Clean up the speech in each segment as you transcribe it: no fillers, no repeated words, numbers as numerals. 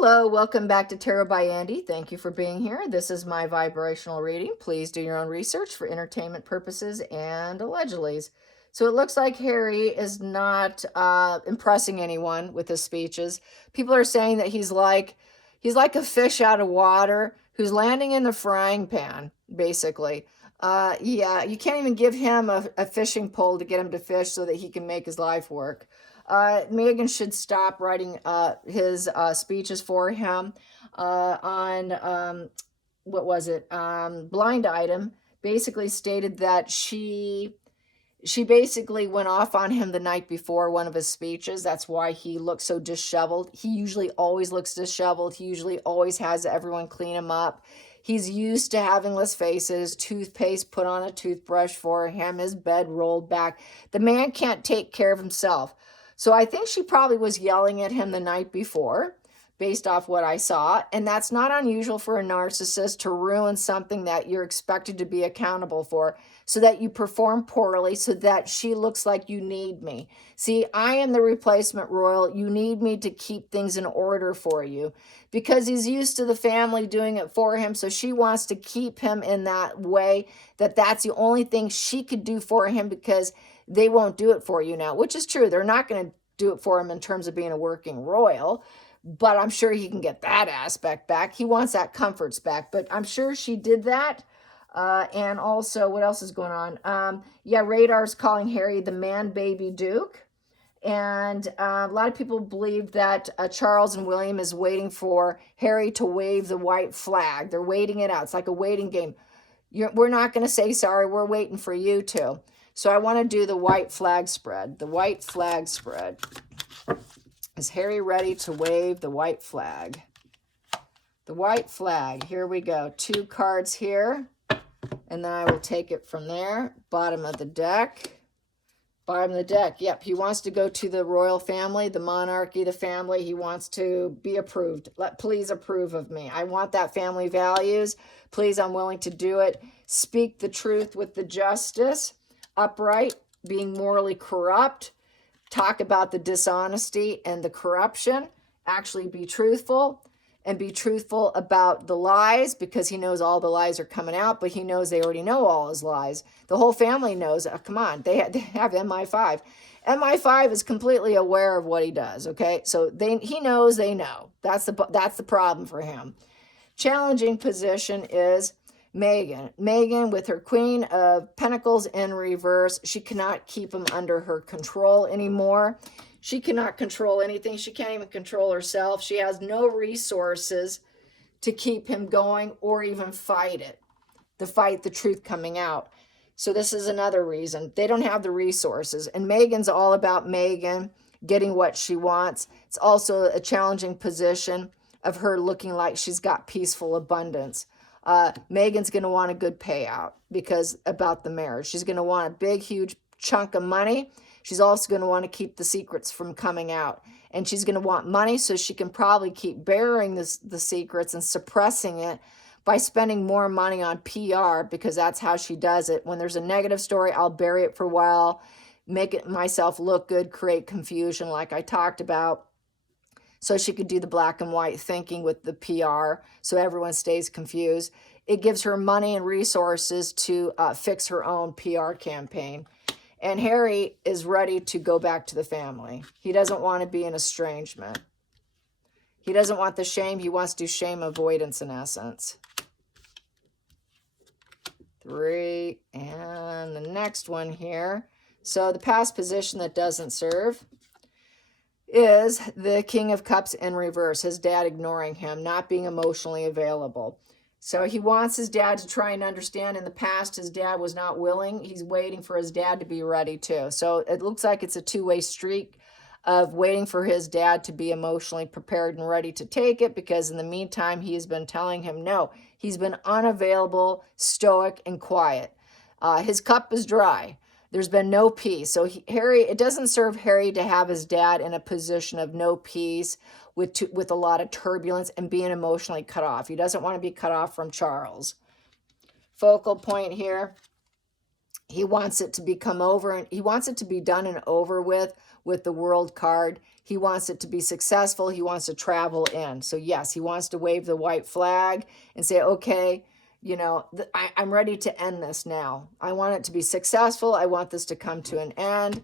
Hello, welcome back to Tarot by Andy. Thank you for being here. This is my vibrational reading. Please do your own research for entertainment purposes and allegedlys. So it looks like Harry is not impressing anyone with his speeches. People are saying that he's like a fish out of water who's landing in the frying pan, basically. Yeah, you can't even give him a fishing pole to get him to fish so that he can make his life work. Meghan should stop writing his speeches for him on, what was it? Blind Item basically stated that she basically went off on him the night before one of his speeches. That's why he looks so disheveled. He usually always looks disheveled. He usually always has everyone clean him up. He's used to having less faces, toothpaste put on a toothbrush for him, his bed rolled back. The man can't take care of himself. So I think she probably was yelling at him the night before, based off what I saw. And that's not unusual for a narcissist to ruin something that you're expected to be accountable for, so that you perform poorly, so that she looks like you need me. See, I am the replacement royal. You need me to keep things in order for you, because he's used to the family doing it for him. So she wants to keep him in that way, that that's the only thing she could do for him, because they won't do it for you now, which is true. They're not going to do it for him in terms of being a working royal, but I'm sure he can get that aspect back. He wants that comforts back, but I'm sure she did that. And also, what else is going on? Yeah, Radar's calling Harry the man baby Duke. And a lot of people believe that Charles and William is waiting for Harry to wave the white flag. They're waiting it out. It's like a waiting game. We're not going to say sorry. We're waiting for you to. So I want to do the white flag spread. The white flag spread. Is Harry ready to wave the white flag? The white flag. Here we go. 2 cards here. And then I will take it from there. Bottom of the deck. Bottom of the deck. Yep, he wants to go to the royal family, the monarchy, the family. He wants to be approved. Please approve of me. I want that family values. Please, I'm willing to do it. Speak the truth with the justice. Upright, being morally corrupt. Talk about the dishonesty and the corruption. Actually be truthful, and be truthful about the lies, because he knows all the lies are coming out, but he knows they already know all his lies. The whole family knows. Come on, they have MI5. MI5 is completely aware of what he does, okay? So he knows they know. That's the problem for him. Challenging position is Meghan. Meghan, with her Queen of Pentacles in reverse, she cannot keep him under her control anymore. She cannot control anything. She can't even control herself. She has no resources to keep him going or even fight it. The truth coming out. So this is another reason. They don't have the resources. And Meghan's all about Meghan getting what she wants. It's also a challenging position of her looking like she's got peaceful abundance. Meghan's going to want a good payout because about the marriage. She's going to want a big, huge chunk of money. She's also going to want to keep the secrets from coming out. And she's going to want money so she can probably keep burying the secrets and suppressing it by spending more money on PR, because that's how she does it. When there's a negative story, I'll bury it for a while, make it myself look good, create confusion like I talked about, so she could do the black and white thinking with the PR so everyone stays confused. It gives her money and resources to fix her own PR campaign. And Harry is ready to go back to the family. He doesn't want to be in estrangement. He doesn't want the shame. He wants to do shame avoidance in essence. 3, and the next one here. So the past position that doesn't serve is the King of Cups in reverse. His dad ignoring him, not being emotionally available. So he wants his dad to try and understand. In the past, his dad was not willing. He's waiting for his dad to be ready too. So it looks like it's a 2-way streak of waiting for his dad to be emotionally prepared and ready to take it, because in the meantime, he has been telling him no. He's been unavailable, stoic, and quiet. His cup is dry. There's been no peace. So Harry, it doesn't serve Harry to have his dad in a position of no peace with a lot of turbulence and being emotionally cut off. He doesn't want to be cut off from Charles. Focal point here. He wants it to become over, and he wants it to be done and over with with the World card. He wants it to be successful. He wants to travel in. So yes, he wants to wave the white flag and say, okay, you know, I'm ready to end this now. I want it to be successful. I want this to come to an end.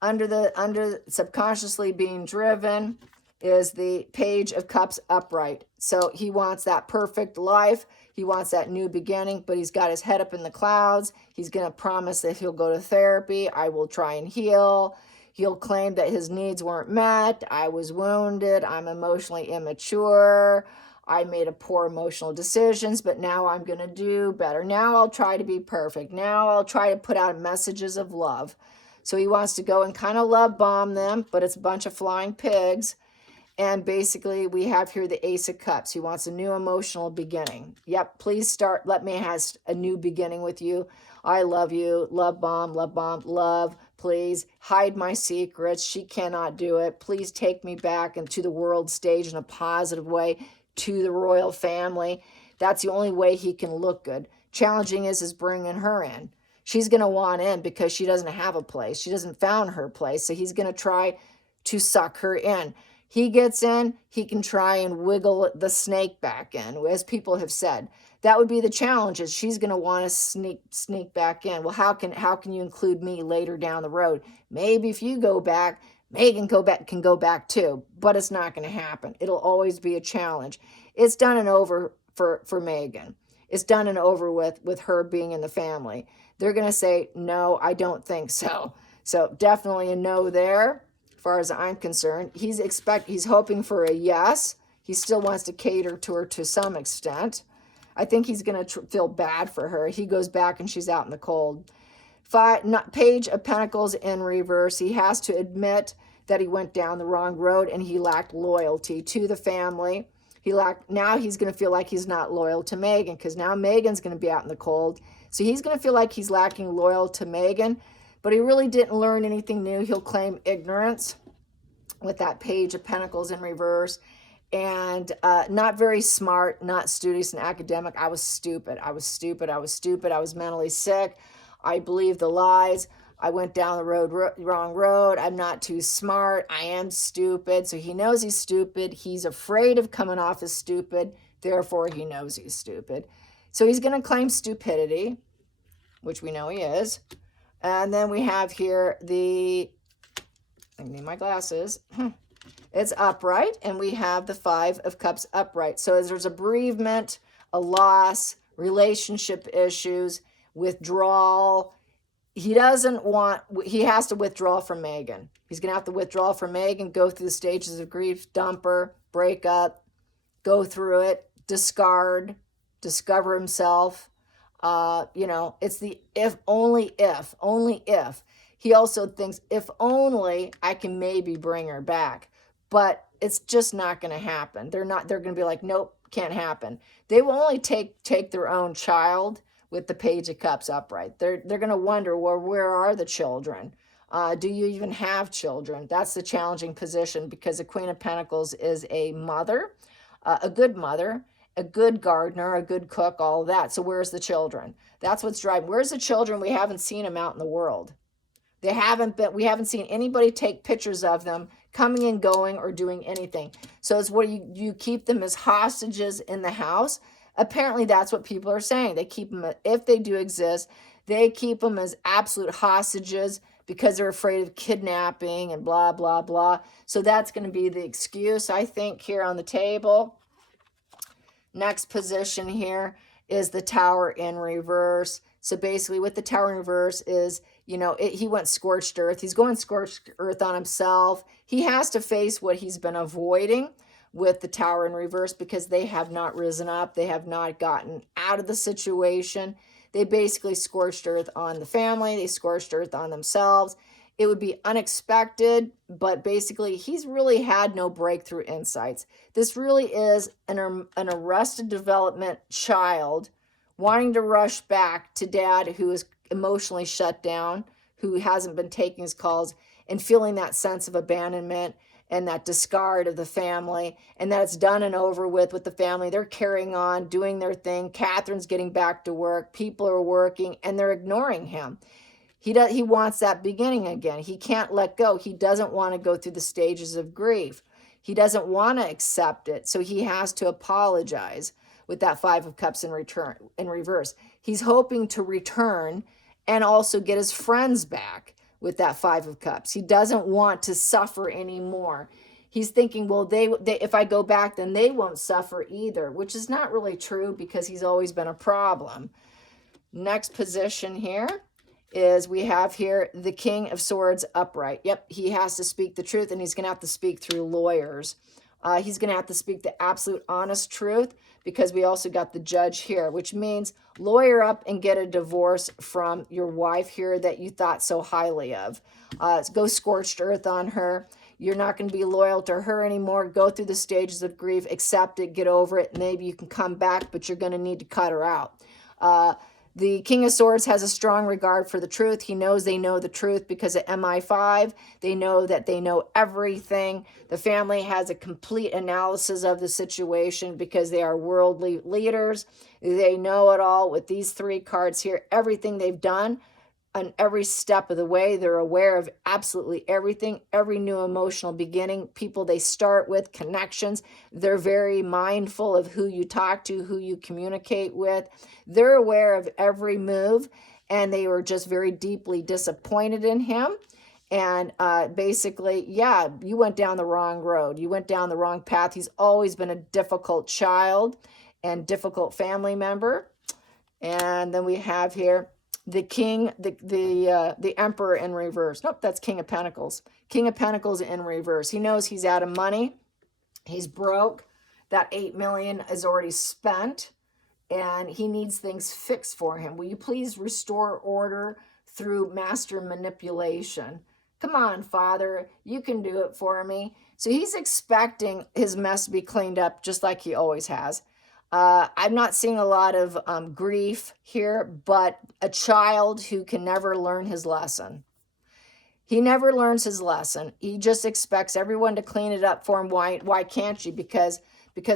Under subconsciously being driven is the Page of Cups upright. So he wants that perfect life. He wants that new beginning, but he's got his head up in the clouds. He's going to promise that he'll go to therapy. I will try and heal. He'll claim that his needs weren't met. I was wounded. I'm emotionally immature. I made a poor emotional decisions, but now I'm going to do better. Now I'll try to be perfect. Now I'll try to put out messages of love. So he wants to go and kind of love bomb them, but it's a bunch of flying pigs. And basically we have here the Ace of Cups. He wants a new emotional beginning. Yep, please start. Let me have a new beginning with you. I love you. Love bomb, love. Please hide my secrets. She cannot do it. Please take me back into the world stage in a positive way to the royal family. That's the only way he can look good. Challenging is bringing her in. She's going to want in because she doesn't have a place. She doesn't found her place. So he's going to try to suck her in. He gets in, he can try and wiggle the snake back in, as people have said. That would be the challenge, is she's going to want to sneak back in. Well, how can you include me later down the road? Maybe if you go back, Meghan can go back too, but it's not going to happen. It'll always be a challenge. It's done and over for Meghan. It's done and over with her being in the family. They're going to say, no, I don't think so. So definitely a no there, as far as I'm concerned. He's hoping for a yes. He still wants to cater to her to some extent. I think he's going to feel bad for her. He goes back and she's out in the cold. Page of Pentacles in reverse. He has to admit that he went down the wrong road and he lacked loyalty to the family. Now he's going to feel like he's not loyal to Meghan, because now Meghan's going to be out in the cold. So he's going to feel like he's lacking loyal to Meghan, but he really didn't learn anything new. He'll claim ignorance with that Page of Pentacles in reverse. And not very smart, not studious and academic. I was stupid. I was mentally sick. I believed the lies. I went down the wrong road. I'm not too smart. I am stupid. So he knows he's stupid. He's afraid of coming off as stupid. Therefore, he knows he's stupid. So he's going to claim stupidity, which we know he is. And then we have here I need my glasses. It's upright, and we have the Five of Cups upright. So as there's a bereavement, a loss, relationship issues, withdrawal. He has to withdraw from Meghan. He's going to have to withdraw from Meghan, go through the stages of grief, dump her, break up, go through it, discard, discover himself. It's the only if. He also thinks, if only I can maybe bring her back. But it's just not going to happen. They're going to be like, nope, can't happen. They will only take their own child with the Page of Cups upright. They're going to wonder, well, where are the children? Do you even have children? That's the challenging position, because the Queen of Pentacles is a mother, a good gardener, a good cook, all of that. So where's the children? That's what's driving. Where's the children? We haven't seen them out in the world. We haven't seen anybody take pictures of them coming and going or doing anything. So it's what you keep them as hostages in the house. Apparently that's what people are saying. They keep them, if they do exist, they keep them as absolute hostages because they're afraid of kidnapping and blah, blah, blah. So that's going to be the excuse, I think, here on the table. Next position here is the Tower in reverse. So basically what the Tower in reverse is, he went scorched earth. He's going scorched earth on himself. He has to face what he's been avoiding with the Tower in reverse, because they have not risen up. They have not gotten out of the situation. They basically scorched earth on the family. They scorched earth on themselves. It would be unexpected, but basically he's really had no breakthrough insights. This really is an arrested development child wanting to rush back to dad, who is emotionally shut down, who hasn't been taking his calls, and feeling that sense of abandonment and that discard of the family, and that it's done and over with the family. They're carrying on, doing their thing. Catherine's getting back to work. People are working, and they're ignoring him. He wants that beginning again. He can't let go. He doesn't want to go through the stages of grief. He doesn't want to accept it. So he has to apologize with that Five of Cups in reverse. He's hoping to return and also get his friends back with that Five of Cups. He doesn't want to suffer anymore. He's thinking, well, they if I go back, then they won't suffer either, which is not really true because he's always been a problem. Next position here is we have here the King of Swords upright. Yep, he has to speak the truth, and he's going to have to speak through lawyers. He's going to have to speak the absolute honest truth, because we also got the Judge here, which means lawyer up and get a divorce from your wife here that you thought so highly of. Go scorched earth on her. You're not going to be loyal to her anymore. Go through the stages of grief, accept it, get over it. Maybe you can come back, but you're going to need to cut her out. The King of Swords has a strong regard for the truth. He knows they know the truth because of MI5. They know that they know everything. The family has a complete analysis of the situation because they are worldly leaders. They know it all with these three cards here. Everything they've done on every step of the way. They're aware of absolutely everything, every new emotional beginning, people they start with, connections. They're very mindful of who you talk to, who you communicate with. They're aware of every move, and they were just very deeply disappointed in him. And basically, yeah, you went down the wrong road. You went down the wrong path. He's always been a difficult child and difficult family member. And then we have here the king, the emperor in reverse. Nope, that's King of Pentacles. King of Pentacles in reverse. He knows he's out of money. He's broke. That $8 million is already spent, and he needs things fixed for him. Will you please restore order through master manipulation? Come on, Father, you can do it for me. So he's expecting his mess to be cleaned up just like he always has. I'm not seeing a lot of grief here, but a child who can never learn his lesson. He never learns his lesson. He just expects everyone to clean it up for him. Why can't you? Because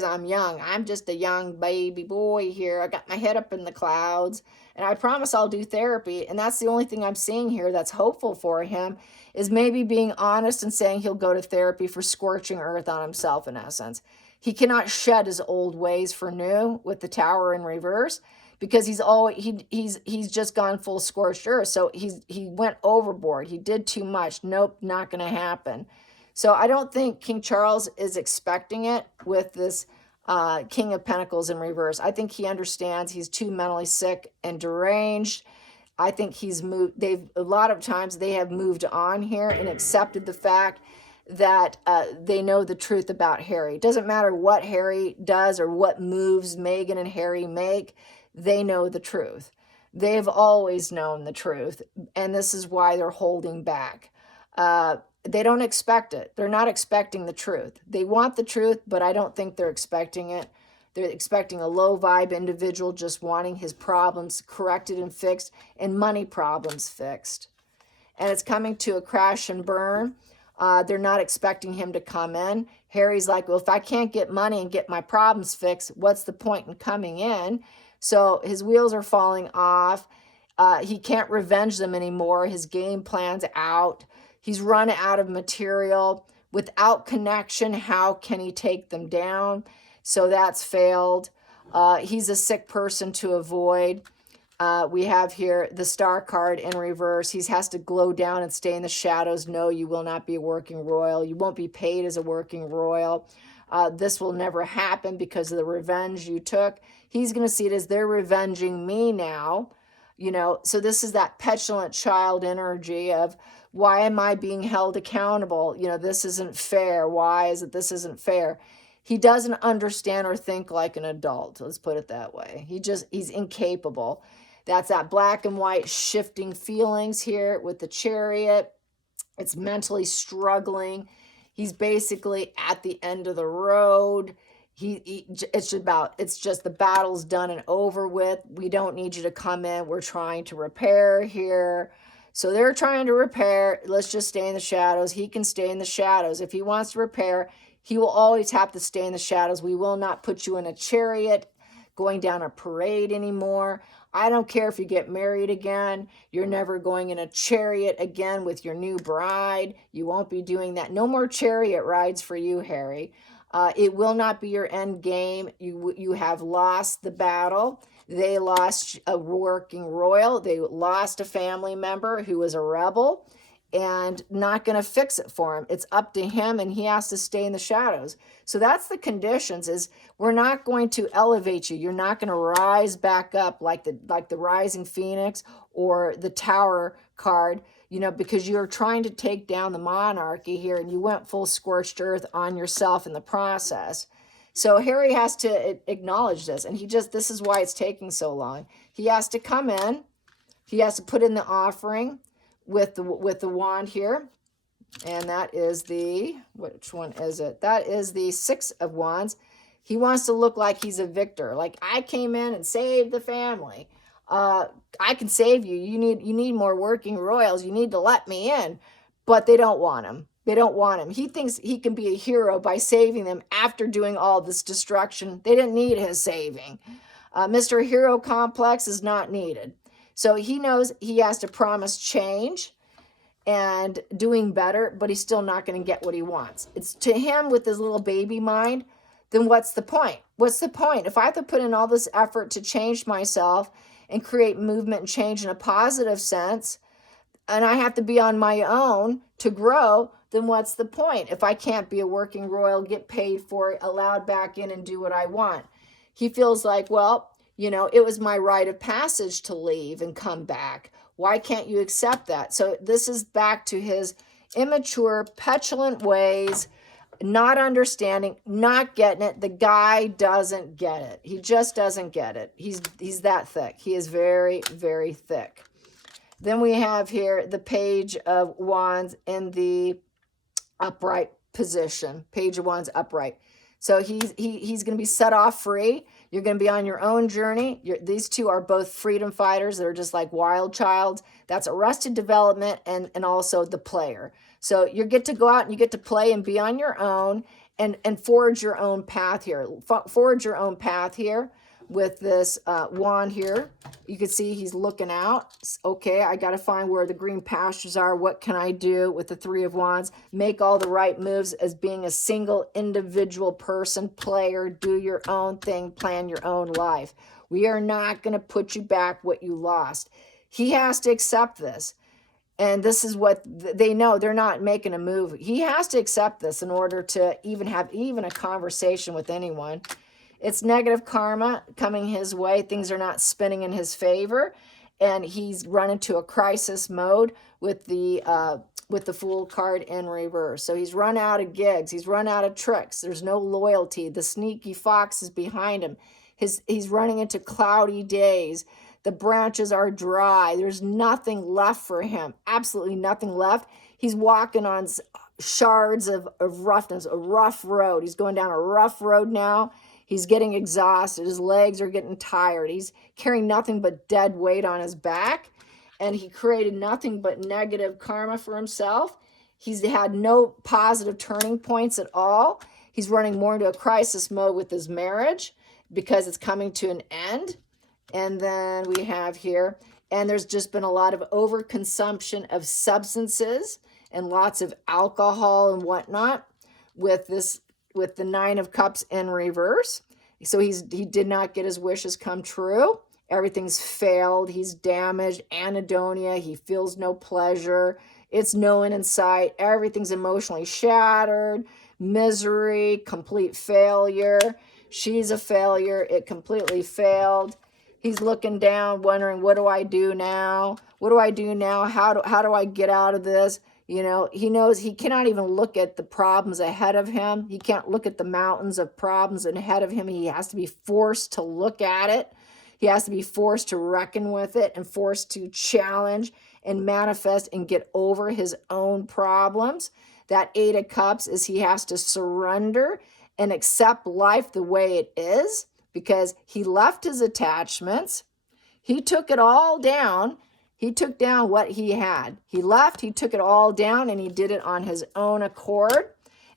I'm young. I'm just a young baby boy here. I got my head up in the clouds, and I promise I'll do therapy. And that's the only thing I'm seeing here that's hopeful for him, is maybe being honest and saying he'll go to therapy for scorching earth on himself, in essence. He cannot shed his old ways for new with the Tower in reverse, because he's just gone full scorched earth. So he went overboard. He did too much. Nope, not going to happen. So I don't think King Charles is expecting it with this King of Pentacles in reverse. I think he understands he's too mentally sick and deranged. I think he's moved. A lot of times they have moved on here and accepted the fact that they know the truth about Harry. It doesn't matter what Harry does or what moves Meghan and Harry make. They know the truth. They've always known the truth, and this is why they're holding back. They don't expect it. They're not expecting the truth. They want the truth, but I don't think they're expecting it. They're expecting a low vibe individual just wanting his problems corrected and fixed, and money problems fixed. And it's coming to a crash and burn. They're not expecting him to come in. Harry's like, well, if I can't get money and get my problems fixed, what's the point in coming in? So his wheels are falling off. He can't revenge them anymore. His game plan's out. He's run out of material. Without connection, how can he take them down? So that's failed. He's a sick person to avoid. We have here the Star card in reverse. He has to glow down and stay in the shadows. No, you will not be a working royal. You won't be paid as a working royal. This will never happen because of the revenge you took. He's going to see it as they're revenging me now. You know, so this is that petulant child energy of, why am I being held accountable? You know, this isn't fair. Why is it this isn't fair? He doesn't understand or think like an adult. Let's put it that way. He's incapable. That's that black and white shifting feelings here with the Chariot. It's mentally struggling. He's basically at the end of the road. It's just the battle's done and over with. We don't need you to come in. We're trying to repair here. So they're trying to repair. Let's just stay in the shadows. He can stay in the shadows. If he wants to repair, he will always have to stay in the shadows. We will not put you in a chariot going down a parade anymore. I don't care if you get married again. You're never going in a chariot again with your new bride. You won't be doing that. No more chariot rides for you, Harry. It will not be your end game. You have lost the battle. They lost a working royal. They lost a family member who was a rebel, and not going to fix it for him. It's up to him, and he has to stay in the shadows. So that's the conditions, is we're not going to elevate you. You're not going to rise back up like the rising phoenix or the tower card, you know, because you're trying to take down the monarchy here, and you went full scorched earth on yourself in the process. So Harry has to acknowledge this, and this is why it's taking so long. He has to come in. He has to put in the offering with the wand here, and that is which one is it? That is the Six of Wands. He wants to look like he's a victor, like, I came in and saved the family. I can save you. You need more working royals. You need to let me in. But they don't want him. They don't want him. He thinks he can be a hero by saving them after doing all this destruction. They didn't need his saving. Mr. Hero Complex is not needed. So he knows he has to promise change and doing better, but he's still not going to get what he wants. It's to him, with his little baby mind, then what's the point? What's the point? If I have to put in all this effort to change myself and create movement and change in a positive sense, and I have to be on my own to grow, then what's the point? If I can't be a working royal, get paid for it, allowed back in and do what I want. He feels like, well, you know, it was my rite of passage to leave and come back. Why can't you accept that? So this is back to his immature, petulant ways, not understanding, not getting it. The guy doesn't get it. He just doesn't get it. He's that thick. He is very, very thick. Then we have here the Page of Wands in the upright position. Page of Wands upright. So he's going to be set off free. You're going to be on your own journey. These two are both freedom fighters. They're just like wild child. That's Arrested Development and also the player. So you get to go out and you get to play and be on your own and forge your own path here. Forge your own path here with this wand here. You can see he's looking out. Okay, I got to find where the green pastures are. What can I do with the Three of Wands? Make all the right moves as being a single individual person, player, do your own thing, plan your own life. We are not going to put you back what you lost. He has to accept this. And this is what they know. They're not making a move. He has to accept this in order to even have a conversation with anyone. It's negative karma coming his way. Things are not spinning in his favor. And he's run into a crisis mode with the Fool card in reverse. So he's run out of gigs. He's run out of tricks. There's no loyalty. The sneaky fox is behind him. He's running into cloudy days. The branches are dry. There's nothing left for him. Absolutely nothing left. He's walking on shards of roughness, a rough road. He's going down a rough road now. He's getting exhausted. His legs are getting tired. He's carrying nothing but dead weight on his back. And he created nothing but negative karma for himself. He's had no positive turning points at all. He's running more into a crisis mode with his marriage because it's coming to an end. And then we have here, and there's just been a lot of overconsumption of substances and lots of alcohol and whatnot with the Nine of Cups in reverse. So he did not get his wishes come true. Everything's failed. He's damaged. Anhedonia. He feels no pleasure. It's no end in sight. Everything's emotionally shattered. Misery. Complete failure. She's a failure. It completely failed. He's looking down, wondering, what do I do now? What do I do now? How do I get out of this? You know, he knows he cannot even look at the problems ahead of him. He can't look at the mountains of problems ahead of him. He has to be forced to look at it. He has to be forced to reckon with it and forced to challenge and manifest and get over his own problems. That Eight of Cups is he has to surrender and accept life the way it is, because he left his attachments. He took it all down. He took down what he had. He left, he took it all down, and he did it on his own accord.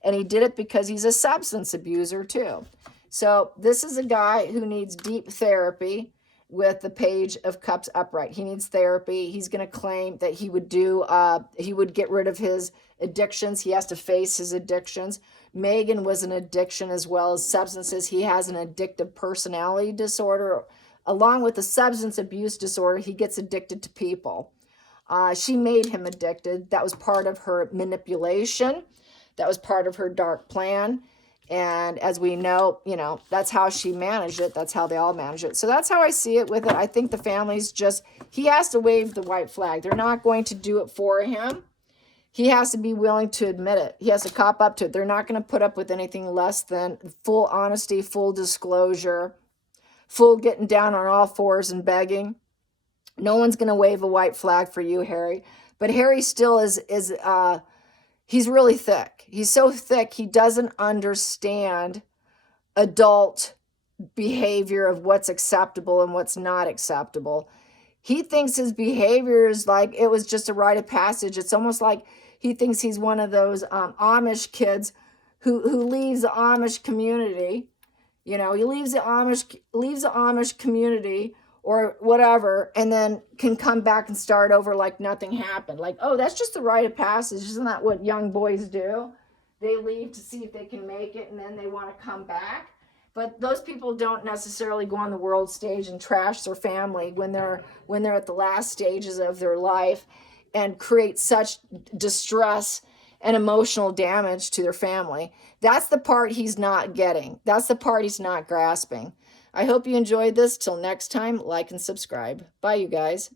And he did it because he's a substance abuser too. So this is a guy who needs deep therapy with the Page of Cups upright. He needs therapy. He's going to claim that he would get rid of his addictions. He has to face his addictions. Megan was an addiction as well as substances. He has an addictive personality disorder. Along with the substance abuse disorder, he gets addicted to people. She made him addicted. That was part of her manipulation. That was part of her dark plan. And as we know, that's how she managed it. That's how they all manage it. So that's how I see it with it. I think the family's he has to wave the white flag. They're not going to do it for him. He has to be willing to admit it. He has to cop up to it. They're not going to put up with anything less than full honesty, full disclosure, full getting down on all fours and begging. No one's going to wave a white flag for you, Harry. But Harry still he's really thick. He's so thick, he doesn't understand adult behavior of what's acceptable and what's not acceptable. He thinks his behavior is like it was just a rite of passage. It's almost like he thinks he's one of those Amish kids who leaves the Amish community. He leaves the Amish community or whatever, and then can come back and start over like nothing happened. Like, oh, that's just the rite of passage. Isn't that what young boys do? They leave to see if they can make it, and then they want to come back. But those people don't necessarily go on the world stage and trash their family when they're at the last stages of their life and create such distress and emotional damage to their family. That's the part he's not getting. That's the part he's not grasping. I hope you enjoyed this. Till next time, like and subscribe. Bye, you guys.